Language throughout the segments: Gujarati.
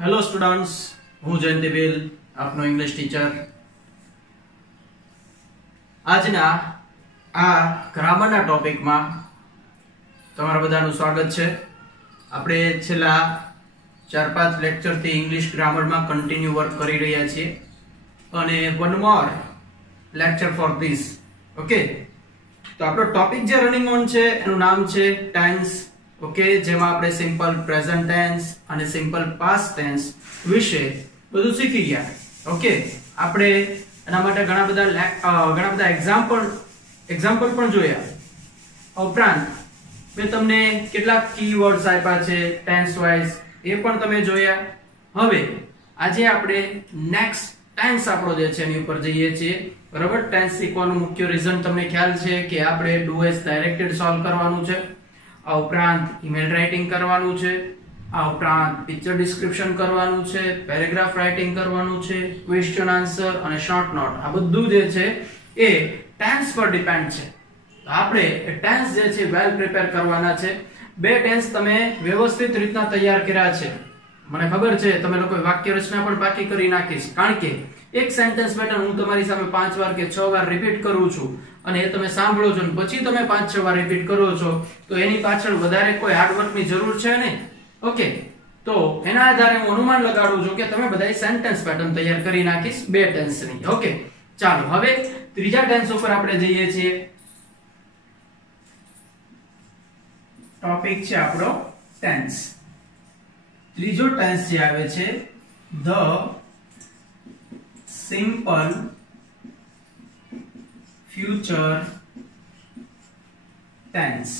હેલો સ્ટુડન્ટ્સ, હું જયંતિ ભીલ, આપનો ઇંગ્લિશ ટીચર. આજના આ ગ્રામરના ટોપિકમાં તમારા બધાનું સ્વાગત છે. આપણે છેલ્લા 4-5 લેક્ચરથી ઇંગ્લિશ ગ્રામરમાં કન્ટિન્યુ વર્ક કરી રહ્યા છીએ અને one more lecture for this. Okay, તો આપણો ટોપિક જે રનિંગ ઓન છે એનું નામ છે ટેન્સ. ઓકે, જેમાં આપણે સિમ્પલ પ્રેઝન્ટ ટેન્સ અને સિમ્પલ પાસ્ટ ટેન્સ વિશે બધું શીખી ગયા. ઓકે, આપણે એના માટે ઘણા બધા એક્ઝામ્પલ પણ જોયા. ઉપરાંત મેં તમને કેટલાક કીવર્ડ્સ આપ્યા છે ટેન્સ વાઇઝ, એ પણ તમે જોયા. હવે આજે આપણે નેક્સ્ટ ટેન્સ આપણો જે છે એની ઉપર જઈએ છીએ. બરાબર, ટેન્સ શીખવાનું મુખ્ય રીઝન તમને ખ્યાલ છે કે આપણે ડુ એઝ ડાયરેક્ટેડ સોલ્વ કરવાનું છે. આ ઉપરાંત ઈમેલ રાઇટિંગ કરવાનું છે. આ ઉપરાંત પિક્ચર ડિસ્ક્રિપ્શન કરવાનું છે, પેરેગ્રાફ રાઇટિંગ કરવાનું છે, ક્વેશ્ચન આન્સર અને શોર્ટ નોટ. આ બધું જે છે એ ટેન્સ પર ડિપેન્ડ છે. આપણે ટેન્સ જે છે વેલ પ્રિપેર કરવાના છે. બે ટેન્સ તમે વ્યવસ્થિત રીતના તૈયાર કર્યા છે. મને ખબર છે તમે લોકો વાક્ય રચના પણ પાકી કરી નાખીશ, કારણ કે એક સેન્ટેન્સ પેટર્ન હું તમારી સામે 5 વાર કે 6 વાર રિપીટ કરું છું અને એ તમે સાંભળો છો અને પછી તમે 5-6 વાર રિપીટ કરો છો, તો એની પાછળ વધારે કોઈ હાર્ડવર્કની જરૂર છે નહીં. ઓકે, તો એના આધારે હું અનુમાન લગાડું છું કે તમે બધાય સેન્ટેન્સ પેટર્ન તૈયાર કરી નાખીશ બે ટેન્સની. ઓકે, ચાલો હવે ત્રીજા ટેન્સ ઉપર આપણે જઈએ છીએ. ટોપિક છે આપણો ટેન્સ. ત્રીજો ટેન્સ જે આવે છે the simple future tense.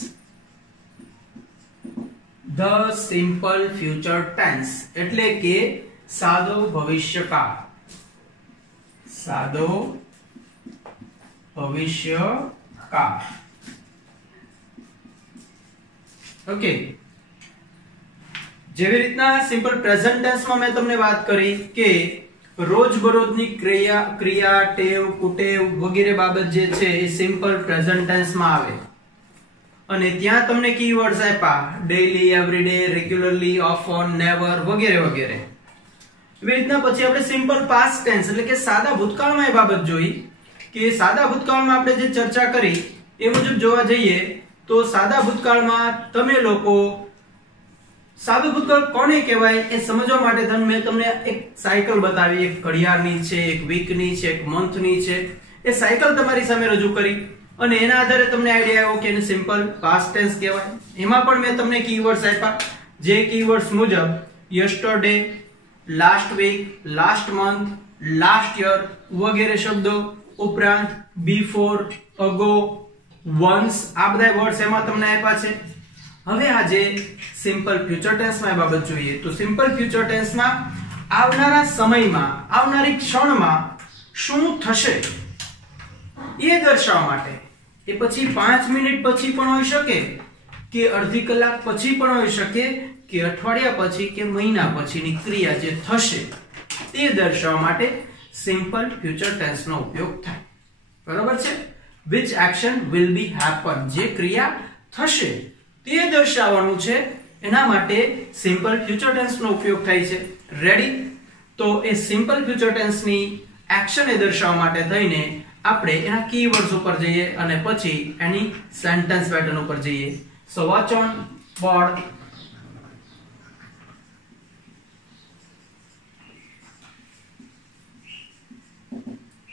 The simple future tense એટલે કે સાદો ભવિષ્યકાળ. સાદો ભવિષ્યકાળ. ઓકે, જેવી રીતના સિમ્પલ પ્રેઝન્ટ ટેન્સમાં મેં તમને વાત કરી કે રોજબરોજની ક્રિયા, ટેવ, કુટેવ વગેરે બાબત જે છે એ સિમ્પલ પ્રેઝન્ટ ટેન્સમાં આવે અને ત્યાં તમને કીવર્ડ્સ આપ્યા daily, every day, regularly, often, never વગેરે વગેરે. એવી રીતના પછી આપણે સિમ્પલ પાસ્ટ ટેન્સ એટલે કે સાદા ભૂતકાળમાં એ બાબત જોઈ કે સાદા ભૂતકાળમાં આપણે જે ચર્ચા કરી એ મુજબ જોવા જઈએ તો સાદા ભૂતકાળમાં તમે લોકો સાદું ભૂતકાળ કોને કહેવાય એ સમજવા માટે મેં તમને એક સાયકલ બતાવી. એક ઘડિયાળની છે, એક વીકની છે, એક મંથની છે. એ સાયકલ તમારી સામે રજૂ કરી અને એના આધારે તમને આઈડિયા આવ્યો કે એને સિમ્પલ પાસ્ટ ટેન્સ કહેવાય. એમાં પણ મેં તમને કીવર્ડ્સ આપ્યા, જે કીવર્ડ્સ મુજબ yesterday, last week, last month, last year વગેરે શબ્દો, ઉપરાંત બિફોર, અગો, વન્સ, આ બધા વર્ડ્સ એમાં તમને આપ્યા છે. હવે આજે સિમ્પલ ફ્યુચર ટેન્સમાં એ બાબત જોઈએ તો સિમ્પલ ફ્યુચર ટેન્સમાં આવનારા સમયમાં, આવનારી ક્ષણમાં શું થશે એ દર્શાવવા માટે, એ પછી 5 મિનિટ પછી પણ હોઈ શકે કે અડધી કલાક પછી પણ હોઈ શકે કે અઠવાડિયા પછી કે મહિના પછીની ક્રિયા જે થશે તે દર્શાવવા માટે સિમ્પલ ફ્યુચર ટેન્સનો ઉપયોગ થાય. બરાબર છે? which action will be happen, જે ક્રિયા થશે તે દર્શાવવાનું છે, એના માટે સિમ્પલ ફ્યુચર ટેન્સનો ઉપયોગ થાય છે. રેડી? તો એ સિમ્પલ ફ્યુચર ટેન્સની એક્શન એ દર્શાવવા માટે થઈને આપણે એના કીવર્ડ્સ ઉપર જઈએ અને પછી એની સેન્ટેન્સ પેટર્ન ઉપર જઈએ. સો વોચ ઓન બોર્ડ.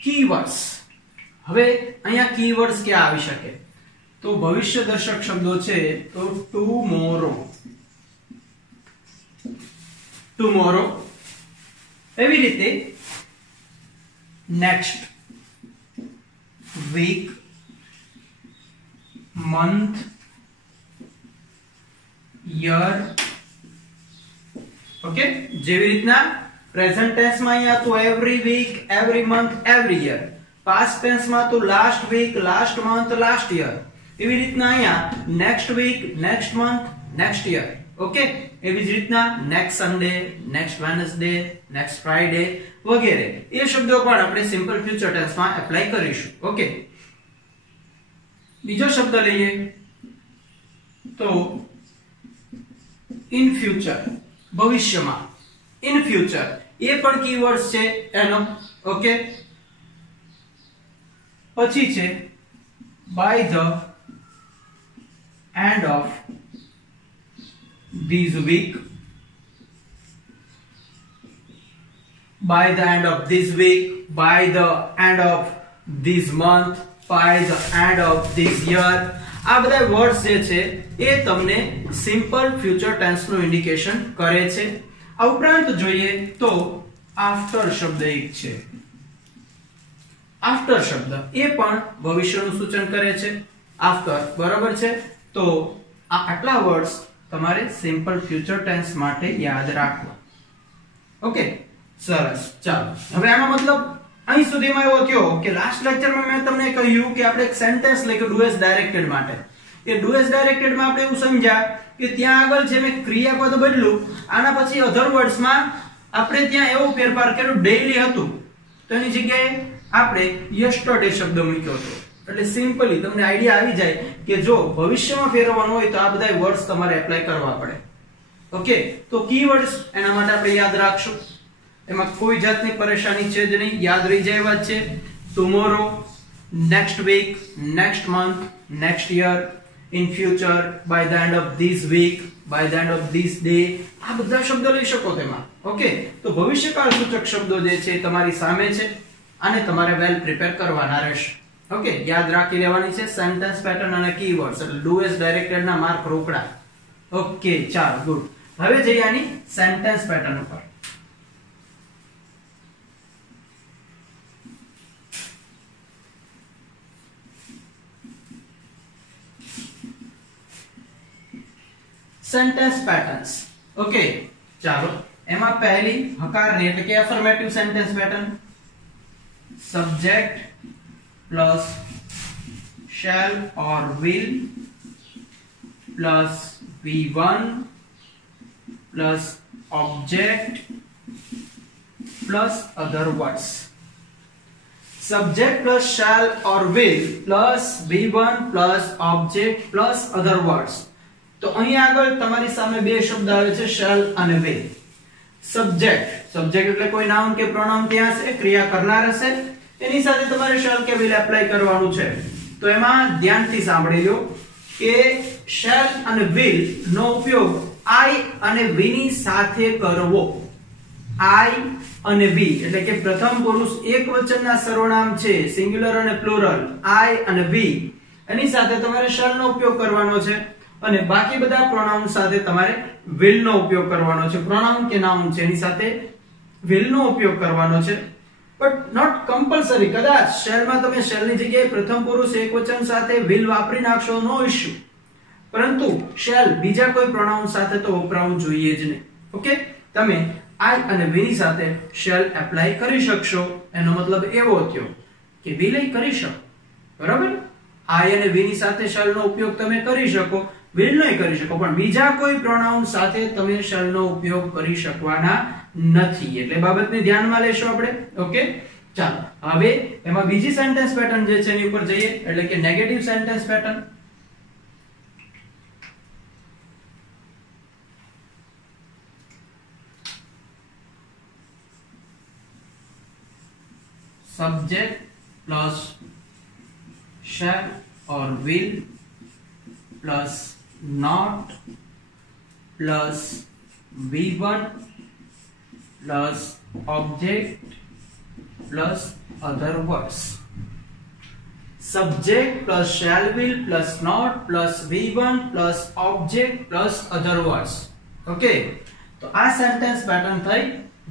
કીવર્ડ્સ. હવે અહીંયા કીવર્ડ્સ ક્યાં આવી શકે? તો ભવિષ્ય દર્શક શબ્દો છે તો ટુમોરો, ટુમોરો. એવી રીતે next, week, month, year. Okay, જેવી રીતના પ્રેઝન્ટ ટેન્સમાં અહીંયા તો every week, every month, every year. Past ટેન્સમાં તો last week, last month, last year. એવી રીતના અહીંયા next week, next month, next year. Okay, એવી જ રીતના next Sunday, next Wednesday, next Friday વગેરે એ શબ્દો પણ આપણે સિમ્પલ ફ્યુચર ટેન્સમાં એપ્લાય કરીશું. ઓકે, બીજો શબ્દ લઈએ તો ઇન ફ્યુચર, ભવિષ્યમાં. इन फ्यूचर એ પણ કીવર્ડ્સ છે એનો ઓકે પછી છે by the end of this week, by the end of this week, by the end of this month, by the end of this year. આ બધા વર્ડ્સ જે છે એ તમને સિમ્પલ ફ્યુચર ટેન્સ નું ઇન્ડિકેશન કરે છે. આ ઉપરાંત જોઈએ તો આફ્ટર શબ્દ એક છે. આફ્ટર શબ્દ એ પણ ભવિષ્યનું સૂચન કરે છે. આફ્ટર બરાબર છે. તો આ આટલા વર્ડ્સ તમારે સિમ્પલ ફ્યુચર ટેન્સ માટે યાદ રાખવા. ઓકે સરસ. ચાલો હવે આનો મતલબ અહીં સુધીમાં એવો થયો કે લાસ્ટ લેક્ચરમાં મેં તમને કહ્યું કે આપણે એક સેન્ટેન્સ લખ્યું ડુ એઝ ડાયરેક્ટેડ માટે. એ ડુ એઝ ડાયરેક્ટેડ માં આપણે એવું સમજ્યા કે ત્યાં આગળ જે મેં ક્રિયાપદ બદલું આના પછી અધર વર્ડ્સ માં આપણે ત્યાં એવો ફેરફાર કર્યો ડેઈલી હતું તો એની જગ્યાએ આપણે યસ્ટરડે શબ્દ મૂક્યો હતો. એટલે સિમ્પલી તમને આઈડિયા આવી જાય કે જો ભવિષ્યમાં ફેરવવાનું હોય તો આ બધા વર્ડ્સ તમારે એપ્લાય કરવા પડે. ઓકે તો કીવર્ડ્સ એના માટે આપણે યાદ રાખશું. એમાં કોઈ જાતની પરેશાની છે જ નહીં, યાદ રહી જાય વાત છે. Tomorrow, next week, next month, next year, in future, by the end of this week, by the end of this day, આ બધા શબ્દો લઈ શકો તેમાં. ઓકે તો ભવિષ્યકાળ સૂચક શબ્દો જે છે તમારી સામે છે અને તમારે વેલ પ્રિપેર કરવાના રહેશે. ઓકે યાદ રાખી લેવાની છે સેન્ટેન્સ પેટર્ન અને કીવર્ડ્સ. એટલે ડુ એઝ ડાયરેક્ટેડ ના માર્ક રોકડા. ઓકે ચાલો ગુડ. હવે જઈએ આની સેન્ટેન્સ પેટર્ન ઉપર. Sentence patterns. ઓકે ચાલો એમાં પહેલી હકારની એટલે કે affirmative sentence pattern. Subject plus shall or will plus V1 plus object plus other words. Subject plus shall or will plus V1 plus object plus other words. તો અહીં આગળ તમારી સામે બે શબ્દ આવે છે shall અને will. સબ્જેક્ટ એટલે કોઈ નાઉન કે પ્રોનાઉન ત્યાં છે, ક્રિયા કરનાર હશે, એની સાથે તમારે shall કે will એપ્લાય કરવાનું છે. તો એમાં ધ્યાનથી સાંભળી લો કે shall અને will નો ઉપયોગ I અને we ની સાથે કરવો. I અને we એટલે કે પ્રથમ પુરુષ એકવચનના સર્વનામ છે, સિંગ્યુલર અને પ્લુરલ, I અને we, એની સાથે તમારે shall નો ઉપયોગ કરવાનો છે અને બાકી બધા પ્રોનાઉન સાથે તમારે will નો ઉપયોગ કરવાનો છે. પ્રોનાઉન કે નાઉન છે એની સાથે will નો ઉપયોગ કરવાનો છે. But not compulsory. કદાચ shall માં તમે shall ની જગ્યાએ પ્રથમ પુરુષ એકવચન સાથે will વાપરી નાખશો, નો ઇશ્યુ. પરંતુ shall બીજા કોઈ પ્રોનાઉન સાથે તો વપરાવું જોઈએ જ નહીં. ઓકે તમે I અને we ની સાથે shall એપ્લાય કરી શકશો. એનો મતલબ એવો થયો કે will કરી શકો, બરાબર. I અને we ની સાથે shall નો ઉપયોગ તમે કરી શકો, will નહીં કરી શકો, પણ બીજા કોઈ પ્રોનાઉન સાથે તમે shall નો ઉપયોગ કરી શકવાના નથી. એટલે બાબતને ધ્યાનમાં લેશો આપણે. ઓકે ચાલો હવે એમાં બીજી સેન્ટેન્સ પેટર્ન જે છે એની ઉપર જઈએ એટલે કે negative sentence pattern. Subject plus shall or will plus not plus V1 plus object plus other words. Subject plus shall will plus not plus V1 plus object plus other words. Okay તો આ સેન્ટેન્સ પેટર્ન થઈ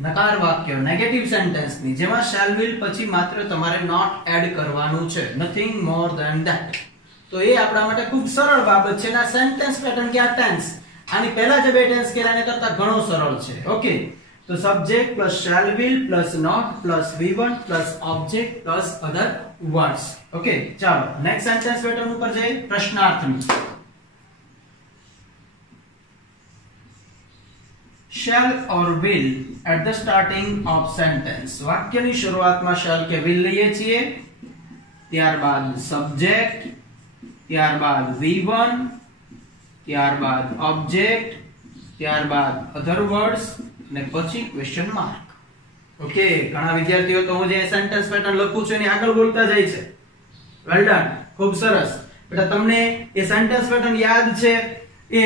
નકાર વાક્ય નેગેટિવ સેન્ટેન્સ ની, જેમાં shall will પછી માત્ર તમારે not એડ કરવાનું છે, nothing more than that. તો એ આપણા માટે ખૂબ સરળ બાબત છે. ના સેન્ટેન્સ પેટર્ન કે આ ટેન્સ આની પહેલા જે બે ટેન્સ કર્યા એના કરતા ઘણો સરળ છે. ઓકે તો subject plus shall will plus not plus V1 plus object plus other words. Okay ચાલો નેક્સ્ટ સેન્ટેન્સ પેટર્ન ઉપર જઈએ. પ્રશ્નાર્થની. shall or will at the starting of sentence. વાક્યની શરૂઆતમાં shall કે will લઈએ છીએ, ત્યારબાદ subject, ત્યારબાદ V1, ત્યારબાદ object, ત્યારબાદ other words ને પછી ક્વેશ્ચન માર્ક. ઓકે, ઘણા વિદ્યાર્થીઓ તો હું જે સેન્ટેન્સ પેટર્ન લખું છું એની આગળ બોલતા જાય છે. વેલ ડન, ખૂબ સરસ. બેટા તમને એ સેન્ટેન્સ પેટર્ન યાદ છે એ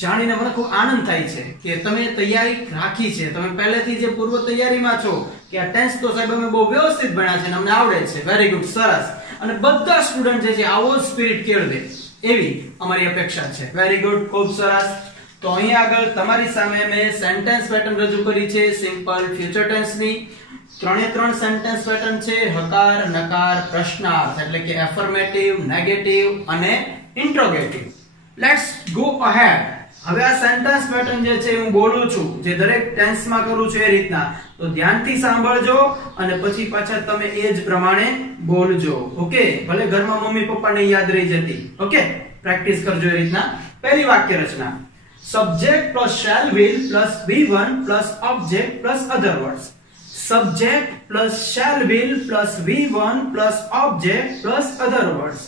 જાણીને મને ખૂબ આનંદ થાય છે કે તમે તૈયારી રાખી છે, તમે પહેલેથી જે પૂર્વ તૈયારીમાં છો કે આ ટેન્સ તો સાહેબ અમે બહુ વ્યવસ્થિત ભણ્યા છે અને અમને આવડે છે. વેરી ગુડ, સરસ. અને બધા સ્ટુડન્ટ જે છે આવો સ્પિરિટ કેળવે એવી અમારી અપેક્ષા છે. વેરી ગુડ, ખૂબ સરસ. તો અહીંયા આગળ તમારી સામે મેં સેન્ટેન્સ પેટર્ન રજૂ કરી છે સિમ્પલ ફ્યુચર ટેન્સ ની. ત્રણે ત્રણ સેન્ટેન્સ પેટર્ન છે હકાર, નકાર, પ્રશ્નાર્થ, એટલે કે એફર્મેટિવ, નેગેટિવ અને ઇન્ટ્રોગેટિવ. Let's go ahead. હવે આ સેન્ટેન્સ પેટર્ન જે છે હું બોલું છું, જે દરેક ટેન્સમાં કરું છું એ રીતના, તો ધ્યાનથી સાંભળજો અને પછી પાછા તમે એ જ પ્રમાણે બોલજો. ઓકે, ભલે ઘરમાં મમ્મી પપ્પાને યાદ રહી જતી. ઓકે, પ્રેક્ટિસ કરજો એ રીતના. પહેલી વાક્ય રચના, subject plus shall will plus V1 plus object plus other words. Subject plus shall will plus V1 plus object plus other words.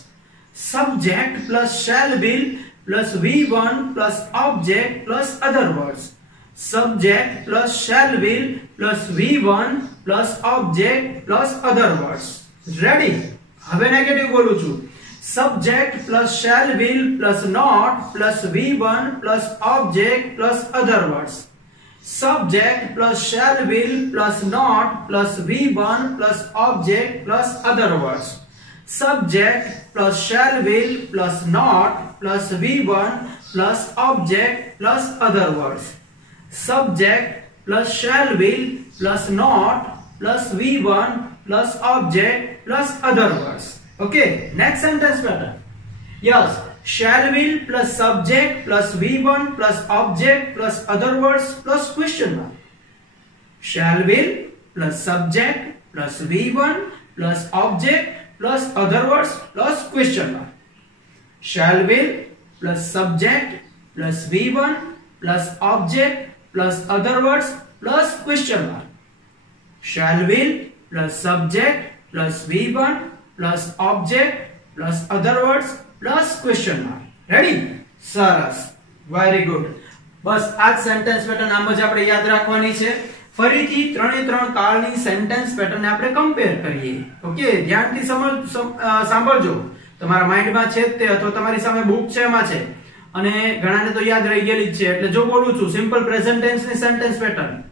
Subject plus shall will plus V1 plus object plus other words. Subject plus shall will plus V1 plus object plus other words. Ready? હવે નેગેટિવ બોલું છું. Subject plus shall will plus not plus V1 plus object plus other words. Subject plus shall will plus not plus V1 plus object plus other words. Subject plus shall will plus not plus V1 plus object plus other words. Subject plus shall will plus not plus V1 plus object plus other words. Okay, next sentence pattern. Yes, shall will plus subject plus V1 plus object plus other words plus question mark. Shall will plus subject plus V1 plus object plus other words plus question mark. Shall will plus subject plus V1 plus object plus other words plus question mark. Shall will plus subject plus V1 plus object plus other words plus question mark. Ready? સરસ, વેરી ગુડ. બસ આ જ સેન્ટેન્સ પેટર્ન આમ જ આપણે યાદ રાખવાની છે. ફરીથી ત્રણે ત્રણ કાળની સેન્ટેન્સ પેટર્ન આપણે કમ્પેર કરીએ. ઓકે, ધ્યાનથી સાંભળજો. તમારા માઇન્ડમાં છે તે અથવા તમારી સામે બુક છે એમાં છે અને ઘણાને તો યાદ રહી ગયેલી જ છે. એટલે જો બોલું છું સિમ્પલ પ્રેઝન્ટ ટેન્સ ની sentence pattern.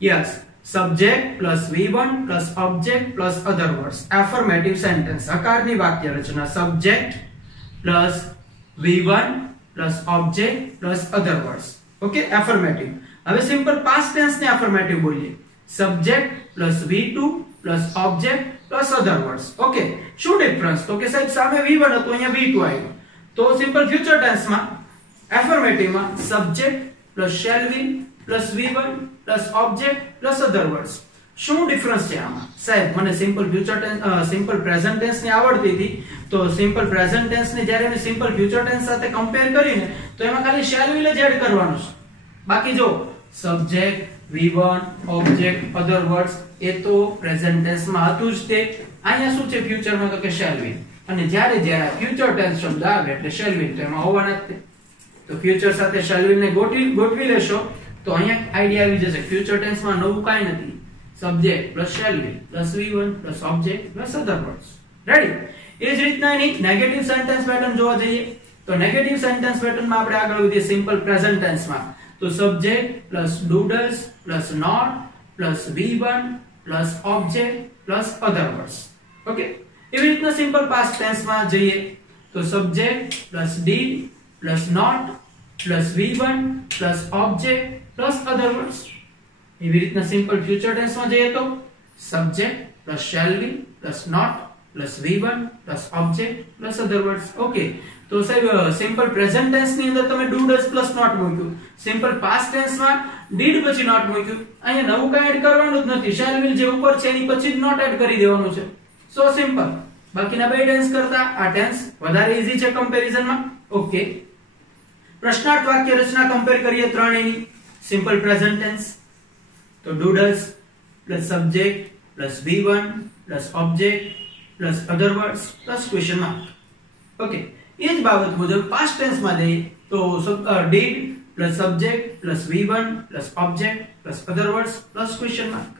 Yes, subject plus V1 plus object plus other words. Affirmative sentence. હકારની વાક્ય રચના. Subject plus V1 plus object plus other words. Okay, affirmative. હવે સિમ્પલ પાસ્ટ ટેન્સ ને affirmative બોલીએ. Subject plus V2 plus object plus other words. Okay, શું ડિફરન્સ? તો કે સાહેબ સામે V1 હતું, અહીંયા V2 આવ્યું. તો સિમ્પલ ફ્યુચર ટેન્સ માં affirmative માં subject plus shall will plus V1 plus object plus other words. શું ડિફરન્સ છે આમાં? સાહેબ મને simple future tense simple present tense ની આવડતી હતી, તો સિમ્પલ પ્રેઝન્ટ ટેન્સ ને જ્યારે મેં સિમ્પલ ફ્યુચર ટેન્સ સાથે કમ્પેર કરીને તો એમાં ખાલી shall will જ એડ કરવાનું છે. બાકી જો subject, V1, object, other words એ તો પ્રેઝન્ટ ટેન્સ માં હતું જ તે. અહીંયા શું છે ફ્યુચર માં? તો કે shall will. અને જ્યારે જ્યારે ફ્યુચર ટેન્સ શબ્દ આવે એટલે shall will તો એમાં હોવાના જ. તો ફ્યુચર સાથે shall will ને ગોઠવી લેશો તો અહીંયા આઈડિયા આવી જશે. ફ્યુચર ટેન્સ માં નવું કાઈ નથી. Subject plus shall will plus V1 plus object plus other words. Ready? એ જ રીતના એની નેગેટિવ સેન્ટેન્સ પેટર્ન જોવા જઈએ તો નેગેટિવ સેન્ટેન્સ પેટર્ન માં આપણે આગળ વધીએ સિમ્પલ પ્રેઝન્ટ ટેન્સ માં. તો subject plus doodles plus not plus V1 plus object plus other words. Okay, એવી રીતના સિમ્પલ પાસ્ટ ટેન્સ માં જઈએ તો subject plus did plus not plus V1 plus object plus other words. એવી રીતના સિમ્પલ ફ્યુચર ટેન્સ માં જઈએ તો subject plus shall will plus not plus V1 plus object plus other words. Okay, તો સાહેબ સિમ્પલ પ્રેઝન્ટ ટેન્સ ની અંદર તમે do does પ્લસ not મૂક્યું, સિમ્પલ પાસ્ટ ટેન્સ માં did પછી not મૂક્યું. અહીંયા નવું કઈ એડ કરવાનું જ નથી. shall will જે ઉપર છે એની પછી જ not એડ કરી દેવાનું છે. સો સિમ્પલ. બાકીના બે ટેન્સ કરતા આ ટેન્સ વધારે ઈઝી છે કમ્પેરિઝન માં. ઓકે, પ્રશ્નાર્થ વાક્ય રચના કમ્પેર કરીએ ત્રણેયની. સિમ્પલ પ્રેઝન્ટ ટેન્સ તો doodles plus subject plus V1 plus object plus other words plus question mark. Okay, એ જ બાબત મુજબ પાસ્ટ ટેન્સ માં જઈએ તો did plus subject plus V1 plus object plus other words plus question mark.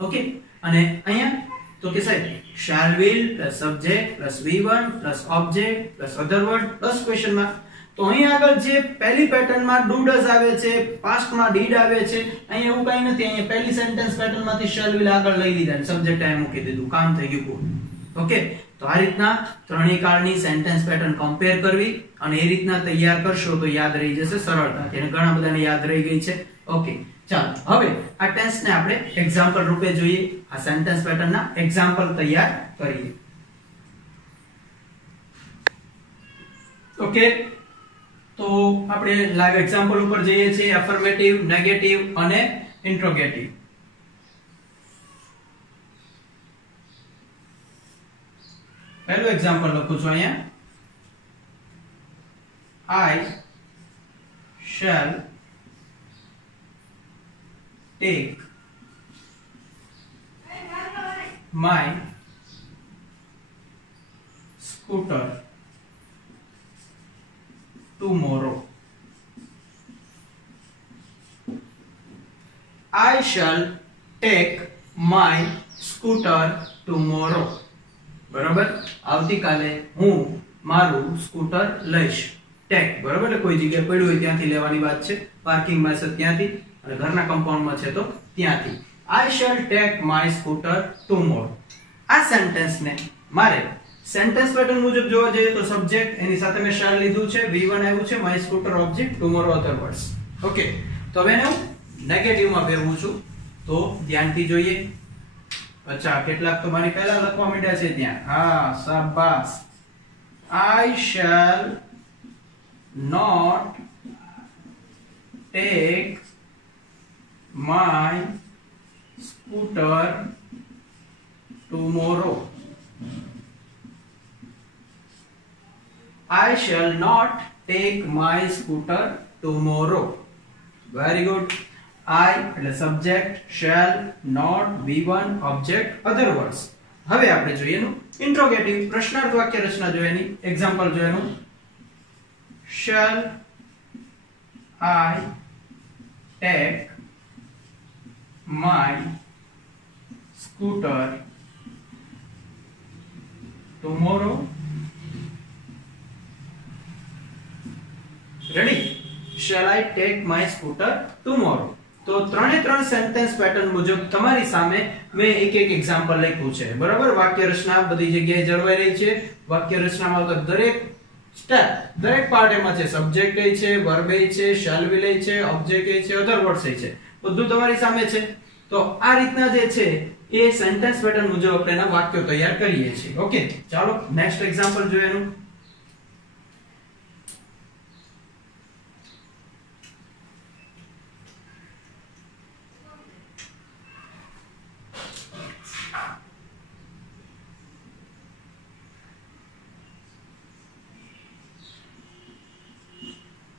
Okay, અને અહીંયા તો કે સાહેબ shall will plus subject plus V1 plus object plus other word plus question mark. તો અહીંયા આગળ જે પહેલી પેટર્નમાં do does આવે છે, પાસ્ટમાં did આવે છે, અહીંયા એવું કઈ નથી. અહીંયા પહેલી સેન્ટેન્સ પેટર્નમાંથી shall will આગળ લઈ લીધા અને સબ્જેક્ટ અહીંયા મૂકી દીધું, કામ થઈ ગયું. ઓકે, તો આ રીતના ત્રણેય કાળની સેન્ટેન્સ પેટર્ન કમ્પેર કરવી અને એ રીતના તૈયાર કરશો તો યાદ રહી જશે સરળતાથી, અને ઘણા બધાને યાદ રહી ગઈ છે. ઓકે, ચાલો હવે આ ટેન્સને આપણે એક્ઝામ્પલ રૂપે જોઈએ, આ સેન્ટેન્સ પેટર્નના એક્ઝામ્પલ તૈયાર કરીએ. ઓકે, તો આપણે લાઈવ એક્ઝામ્પલ ઉપર જઈએ છીએ. અફર્મેટિવ, નેગેટિવ અને ઇન્ટ્રોગેટિવ. પહેલું એક્ઝામ્પલ લખું છું અહીંયા. I shall take my scooter tomorrow. I shall take my scooter tomorrow. બરાબર, આવતીકાલે હું મારું સ્કૂટર લઈશ. ટેક બરાબર, એટલે કોઈ જગ્યાએ પડ્યું હોય ત્યાંથી લેવાની વાત છે, પાર્કિંગમાં છે ત્યાંથી, અને ઘરના કમ્પાઉન્ડમાં છે તો ત્યાંથી. I shall take my scooter tomorrow. આ સેન્ટેન્સને મારે સેન્ટેન્સ પેટર્ન મુજબ જોવા જઈએ તો સબ્જેક્ટ એની સાથે મેં shall લીધું છે, V1 આવ્યું છે, my scooter object, tomorrow other words. Okay, તો હવે હું નેગેટિવમાં ફેરવું છું, તો ધ્યાનથી જોઈએ. અચ્છા, કેટલાક તો મારી પહેલા લખવા માંડ્યા છે ત્યાં. હા, શાબાશ. I shall not take my scooter tomorrow. I shall not take my scooter tomorrow. Very good. I એટલે subject, shall, not, V1, object, other words. હવે આપણે જોઈએ એનું ઇન્ટ્રોગેટિવ, પ્રશ્નાર્થ વાક્ય રચના જોઈએની example જોઈએનું. Shall I take my scooter tomorrow? Ready? Shall I take my scooter tomorrow? તો ત્રણે ત્રણ સેન્ટેન્સ પેટર્ન મુજબ તમારી સામે મેં એક એક એક્ઝામ્પલ લખ્યું છે. બરાબર, વાક્ય રચના બધી જગ્યાએ જળવાઈ રહી છે. વાક્ય રચનામાં આવતા દરેક સ્ટેપ, દરેક પાર્ટ એમાં છે. સબ્જેક્ટ એ છે, વર્બ એ છે, shall will એ છે, ઓબ્જેક્ટ એ છે, અધર વર્ડ્સ એ છે. બધું તમારી સામે છે. તો આ રીતના જે છે એ સેન્ટેન્સ પેટર્ન મુજબ આપણે એના વાક્યો તૈયાર કરીએ છીએ. ઓકે, ચાલો નેક્સ્ટ એક્ઝામ્પલ જોઈએ એનું.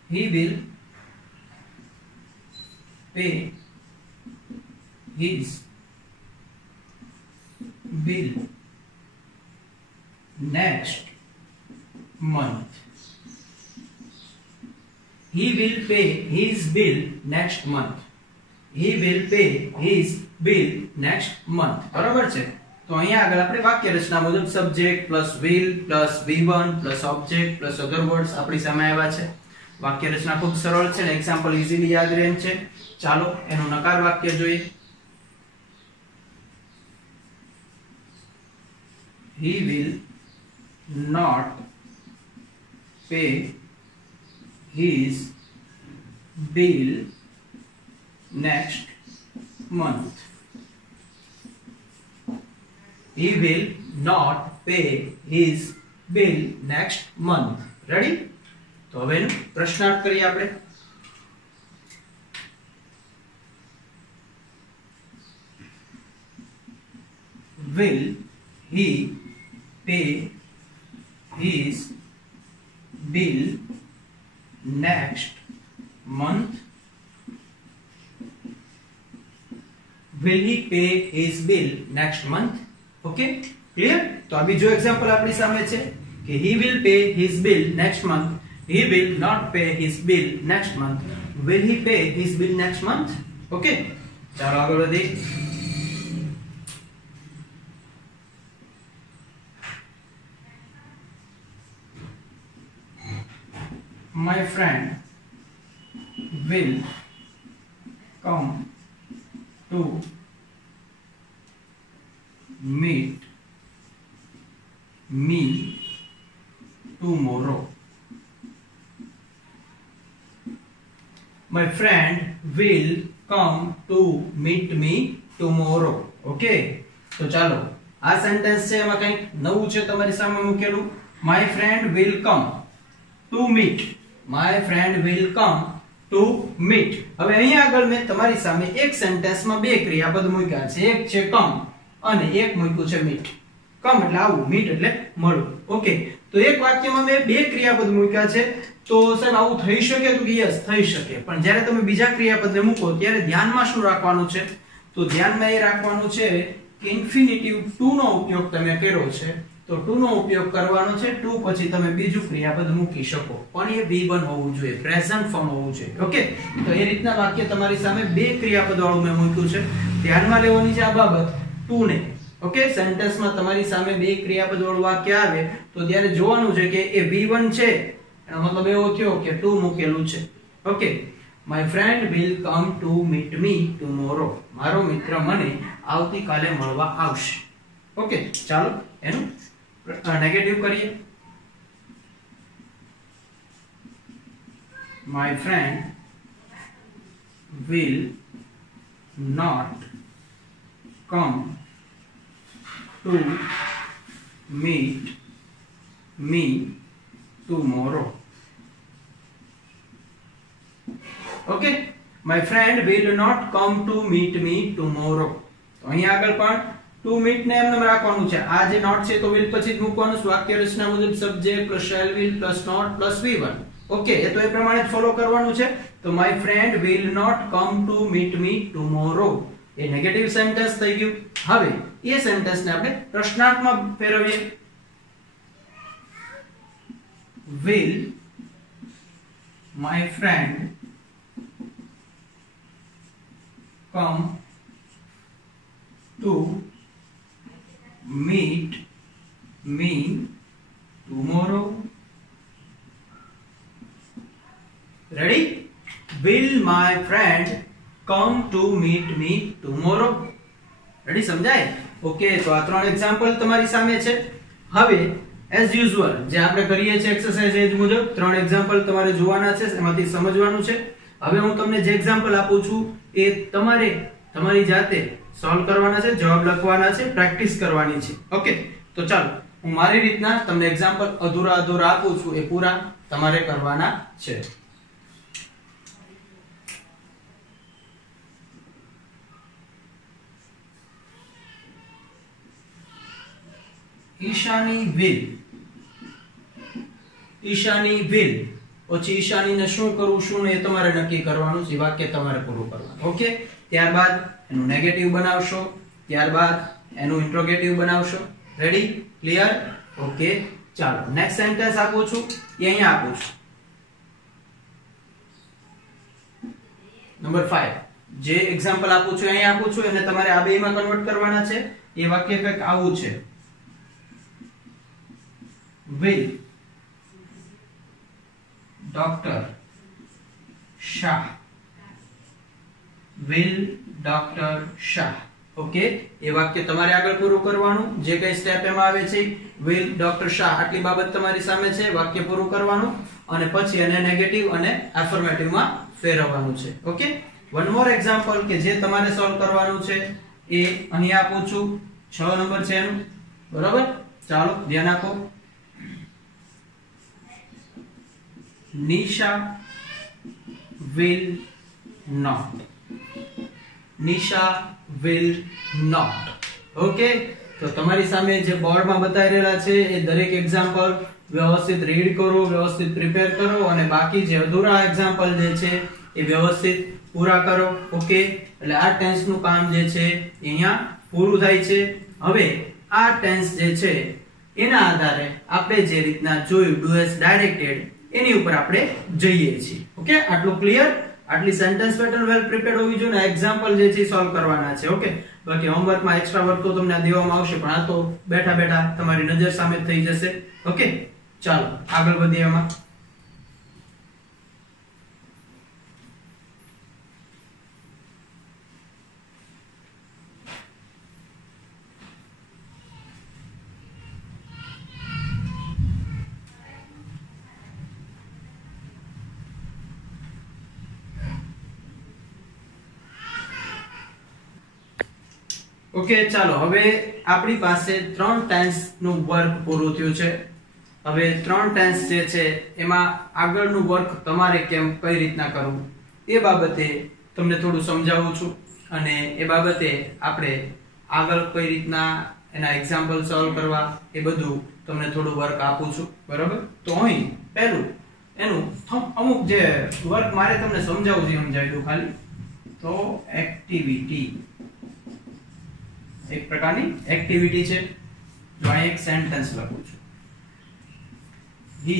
He will pay his bill next month. He will pay his bill next month. He will pay his bill next month. બરાબર છે. તો અહીંયા આગળ આપણે વાક્ય રચના મુજબ subject plus will plus V1 plus object plus other words આપણી સામે આવ્યા છે. વાક્ય રચના ખૂબ સરળ છે ને એક્ઝામ્પલ ઈઝીલી યાદ રહે છે. ચાલો એનું નકાર વાક્ય જોઈએ. He will not pay his bill next month. He will not pay his bill next month. Ready? તો હવે પ્રશ્નાર્થ કરીએ આપણે. Will he pay his bill next month? Will he pay his bill next month? Okay, clear? તો આ બીજો એક્ઝામ્પલ આપણી સામે છે કે he will pay his bill next month, he will not pay his bill next month, will he pay his bill next month? Okay, ચાલો આગળ વધીએ. My friend will come to meet me tomorrow. My friend will come to meet me tomorrow. Okay, તો ચાલો આ સેન્ટેન્સ છે એમાં કંઈક નવું છે તમારી સામે મૂકેલું. My friend will come to meet. My friend will come to meet. હવે અહીંયા આગળ મેં તમારી સામે એક સેન્ટેન્સમાં બે ક્રિયાપદ મૂક્યા છે. એક છે come અને એક મૂક્યું છે meet. come એટલે આવું, meet એટલે મળવું. ઓકે, તો એક વાક્યમાં મેં બે ક્રિયાપદ મૂક્યા છે. તો સાહેબ આવું થઈ શકે? તો યસ, થઈ શકે. પણ જ્યારે તમે બીજા ક્રિયાપદને મૂકો ત્યારે ધ્યાનમાં શું રાખવાનું છે? તો ધ્યાનમાં એ રાખવાનું છે કે ઇન્ફિનિટિવ ટુ નો ઉપયોગ તમે કર્યો છે, તો ટુ નો ઉપયોગ કરવાનો છે. ટુ પછી તમે બીજું ક્રિયાપદ મૂકી શકો, પણ એ V1 હોવું જોઈએ, પ્રેઝન્ટ ફોર્મ હોવું જોઈએ. ઓકે, તો એ રીતના વાક્ય તમારી સામે બે ક્રિયાપદ વાળું મેં મૂક્યું છે. ધ્યાનમાં લેવાની છે આ બાબત ટુ ને. ઓકે, સેન્ટેન્સમાં તમારી સામે બે ક્રિયાપદ વાળું વાક્ય આવે તો ત્યારે જોવાનું છે કે એ V1 છે, એનો મતલબ એવો થયો કે ટુ મૂકેલું છે. Okay, my friend will come to meet me tomorrow. મારો મિત્ર મને આવતીકાલે મળવા આવશે. ઓકે, ચાલો એનું નેગેટિવ કરીએ. My friend will not come to meet me tomorrow. Okay, my friend will not come to meet me tomorrow. તો અહીં આગળ પણ ટુ મીટ ને એમ રાખવાનું છે. આ જે નોટ છે તો will પછી જ મૂકવાનું છે. વાક્ય રચના મુજબ subject plus shall will plus not plus V1. Okay, એ તો એ પ્રમાણે જ ફોલો કરવાનું છે. તો my friend will not come to meet me tomorrow A negative sentence થઈ ગયું. હવે એ સેન્ટેન્સ ને આપણે પ્રશ્નાર્થમાં ફેરવીએ. will my friend come to meet me tomorrow? Ready? Will my friend come to meet me tomorrow? Ready? સમજાય? ઓકે, તો આ ત્રણ એક્ઝામ્પલ તમારી સામે છે. હવે એઝ યુઝ્યુઅલ જે આપણે કરીએ છીએ એક્સરસાઇઝ એજ મુજબ ત્રણ એક્ઝામ્પલ તમારે જોવાના છે, એમાંથી સમજવાનું છે. હવે હું તમને જે એક્ઝામ્પલ આપું છું એ તમારે તમારી જાતે સોલ્વ કરવાના છે, જવાબ લખવાના છે, પ્રેક્ટિસ કરવાની છે. ઓકે, તો ચાલો હું મારી રીતના તમને એક્ઝામ્પલ અધૂરા અધૂરા આપું છું, એ પૂરા તમારે કરવાના છે. ઈશાની will પછી ઈશાનીને શું કરવું શું નહીં એ તમારે નક્કી કરવાનું છે. વાક્ય તમારે પૂરું કરવાનું. ઓકે, ત્યારબાદ એનું નેગેટિવ બનાવશો, ત્યારબાદ એનું ઇન્ટ્રોગેટિવ બનાવશો. રેડી? ક્લિયર? ઓકે, ચાલો નેક્સ્ટ સેન્ટેન્સ આપું છું એ અહીંયા આપું છું. નંબર 5 જે એક્ઝામ્પલ આપું છું અહીંયા આપું છું એને તમારે આ બેમાં કન્વર્ટ કરવાના છે. એ વાક્ય કંઈક આવું છે. will Dr. Shah, will Dr. Shah. Okay, એ વાક્ય તમારે આગળ પૂરું કરવાનું. જે કઈ સ્ટેપ એમાં આવે છે will Dr. Shah આટલી બાબત તમારી સામે છે. વાક્ય પૂરું કરવાનું અને પછી એને નેગેટિવ અને એફર્મેટિવ માં ફેરવવાનું છે. ઓકે, વન મોર એક્ઝામ્પલ કે જે તમારે સોલ્વ કરવાનું છે એ અહીં આપું છું. 6 નંબર છે એનું. બરાબર? ચાલો ધ્યાન આપો. Nisha will not. Nisha will not. Okay, તો તમારી સામે જે બોર્ડમાં બતાવી રહેલા છે એ દરેક એક્ઝામ્પલ વ્યવસ્થિત રીડ કરો, વ્યવસ્થિત પ્રિપેર કરો અને બાકી જે અધૂરા એક્ઝામ્પલ જે છે એ વ્યવસ્થિત પૂરા કરો. ઓકે, એટલે આ ટેન્સ નું કામ જે છે અહીંયા પૂરું થાય છે. હવે આ ટેન્સ જે છે એના આધારે આપણે જે રીતના જોયું ડુ એઝ ડાયરેક્ટેડ એની ઉપર આપણે જઈએ છીએ. ઓકે, આટલું ક્લિયર? આટલી સેન્ટેન્સ પેટર્ન વેલ પ્રિપેર્ડ હોવી જોઈએ ને એક્ઝામ્પલ જે છે સોલ્વ કરવાના છે. ઓકે, બાકી હોમવર્કમાં એક્સ્ટ્રા વર્ક તો તમને દેવામાં આવશે, પણ આ તો બેઠા બેઠા તમારી નજર સામે થઈ જશે. ઓકે, ચાલો આગળ વધીએ એમાં. ઓકે, ચાલો હવે આપણી પાસે 3 ટેન્સ નું વર્ક પૂરું થયું છે. હવે 3 ટેન્સ જે છે એમાં આગળનું વર્ક તમારે કઈ રીતના કરવું એ બાબતે તમને થોડું સમજાવું છું, અને એ બાબતે આપણે આગળ કઈ રીતના એના એક્ઝામ્પલ સોલ્વ કરવા એ બધું તમને થોડું વર્ક આપું છું. બરાબર? તો અહીં પહેલું એનું અમુક જે વર્ક મારે તમને સમજાવવું છે સમજાવી દઉં ખાલી. તો એક્ટિવિટી એક પ્રકારની એક્ટિવિટી છે. જો અહીં એક સેન્ટેન્સ લખું છું. He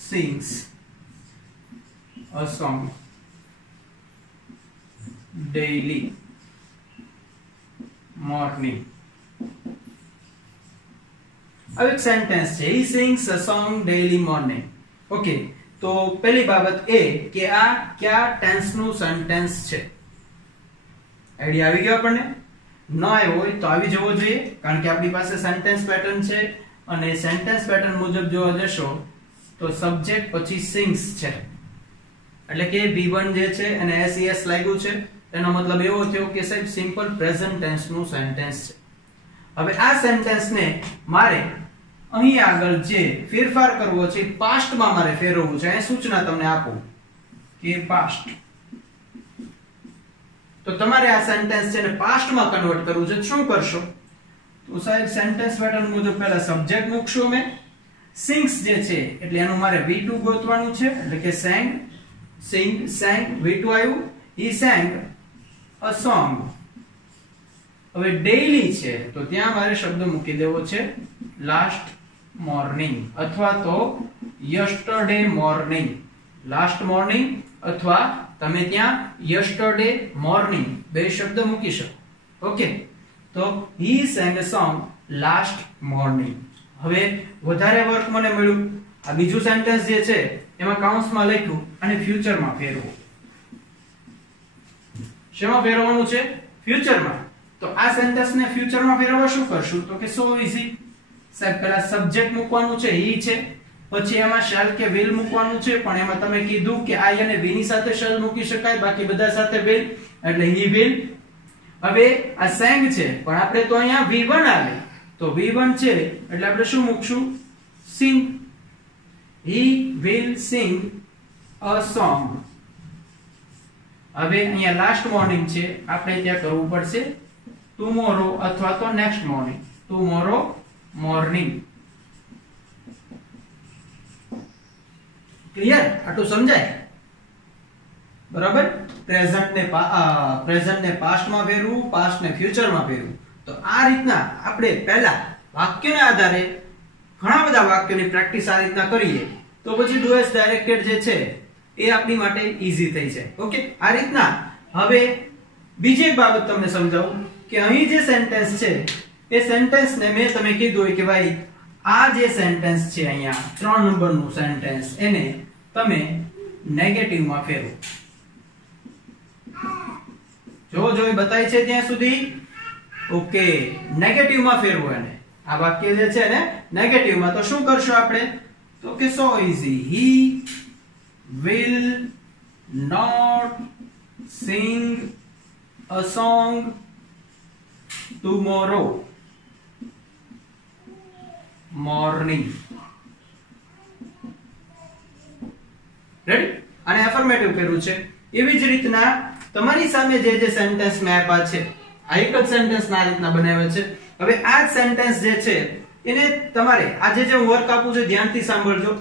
sings a song daily morning. अब एक सेंटेंस છે. He sings a song daily morning. Okay, તો પહેલી બાબત એ કે આ કયા ટેન્સ નું સેન્ટેન્સ છે. આઈડિયા આવી ગયો આપણને? ન આવ્યો હોય તો આવી જવો જોઈએ, કારણ કે આપણી પાસે સેન્ટેન્સ પેટર્ન છે, અને સેન્ટેન્સ પેટર્ન મુજબ જોવા જશો તો સબ્જેક્ટ પછી સિંગ્સ છે, એટલે કે V1 જે છે અને SES લાગ્યું છે, એનો મતલબ એવો થયો કે સાહેબ સિમ્પલ પ્રેઝન્ટ ટેન્સ નું સેન્ટેન્સ છે. હવે આ સેન્ટેન્સ ને મારે અહીં આગળ જે ફેરફાર કરવો છે પાસ્ટ માં મારે ફેરવવું છે. અહીં સૂચના તમને આપું કે પાસ્ટ, તો તમારે આ સેન્ટેન્સ છે ને પાસ્ટ માં કન્વર્ટ કરવું છે. શું કરશો? તો સાહેબ સેન્ટેન્સ પેટર્ન મુજબ પહેલા સબ્જેક્ટ મૂકશું મેં. સિંગ્સ જે છે એટલે એનું મારે V2 ગોતવાનું છે, એટલે કે sang, sing, sang, V2 આવ્યું. he sang a song. હવે ડેઈલી છે તો ત્યાં મારે શબ્દ મૂકી દેવો છે લાસ્ટ મોર્નિંગ, અથવા તો યસ્ટરડે મોર્નિંગ. લાસ્ટ મોર્નિંગ અથવા તમે ત્યાં યસ્ટરડે મોર્નિંગ બે શબ્દ મૂકી શકો. ઓકે, તો he sang a song last morning. હવે વધારે વર્ક મને મળ્યું. આ બીજું સેન્ટેન્સ જે છે એમાં કાઉન્સમાં લખ્યું અને ફ્યુચરમાં ફેરવો. શેમાં ફેરવવાનું છે? ફ્યુચરમાં. તો આ સેન્ટેન્સને ફ્યુચરમાં ફેરવવા શું કરશું? તો કે સો ઈઝી. સાહેબ પહેલા સબ્જેક્ટ મૂકવાનું છે, he છે, પછી એમાં shall કે will મૂકવાનું છે, પણ એમાં તમે કીધું કે I અને V ની સાથે shall મૂકી શકાય, બાકી બધા સાથે will, એટલે he will. હવે આ sang છે, પણ આપણે તો અહીંયા V1 આવે, તો V1 છે એટલે આપણે શું મૂકશું? sing. he will sing a song. હવે અહીંયા લાસ્ટ મોર્નિંગ છે, આપણે ત્યાં કરવું પડશે tomorrow અથવા તો next morning. tomorrow morning. Clear? આટલું સમજાય? બરાબર? પ્રેઝન્ટ ને પાસ્ટ માં ફેરવું, પાસ્ટ ને ફ્યુચર માં ફેરવું. તો આ રીતના આપણે પહેલા વાક્યના આધારે ઘણા બધા વાક્યોની પ્રેક્ટિસ આ રીતના કરીએ તો પછી ડુ એઝ ડાયરેક્ટેડ જે છે એ આપણી માટે ઈઝી થઈ જાય. ઓકે, આ રીતના. હવે બીજી એક બાબત તમને સમજાવું કે અહીં જે સેન્ટેન્સ છે એ સેન્ટેન્સ ને મેં તમે કીધું હોય કે ભાઈ આ જે સેન્ટેન્સ છે અહીંયા 3 નંબરનું સેન્ટેન્સ, એને તમે નેગેટિવ માં ફેરવો. જો બતાય છે ત્યાં સુધી? ઓકે, નેગેટિવ માં ફેરવો એને. આ વાક્ય જે છે ને નેગેટિવ માં. તો શું કરશું આપણે? તો કે so easy. he will not sing a song tomorrow morning. Ready? અને એફર્મેટિવ કર્યું છે. એવી જ રીતના તમારી સામે જે સેન્ટેન્સ મેં આપ્યા છે આ એક જ સેન્ટેન્સ ના રીતના બનાવ્યા છે. હવે આ જ સેન્ટેન્સ જે છે એને તમારે આજે જે વર્ક આપું છે ધ્યાનથી સાંભળજો.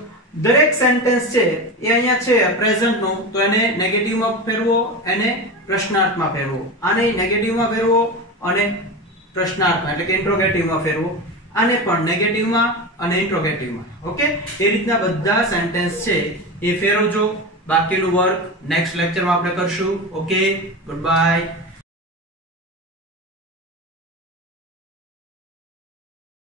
દરેક સેન્ટેન્સ છે એ અહીંયા છે પ્રેઝન્ટ નું, તો એને નેગેટિવ માં ફેરવો, એને પ્રશ્નાર્થમાં ફેરવો. આને નેગેટિવ માં ફેરવો અને પ્રશ્નાર્થમાં એટલે કે ઇન્ટ્રોગેટિવ માં ફેરવો. આને પણ નેગેટિવમાં અને ઇન્ટ્રોગેટિવમાં. ઓકે, એ રીતના બધા સેન્ટેન્સ છે એ ફેરવજો. બાકીનું વર્ક નેક્સ્ટ લેક્ચરમાં આપણે કરશું. Okay, good bye.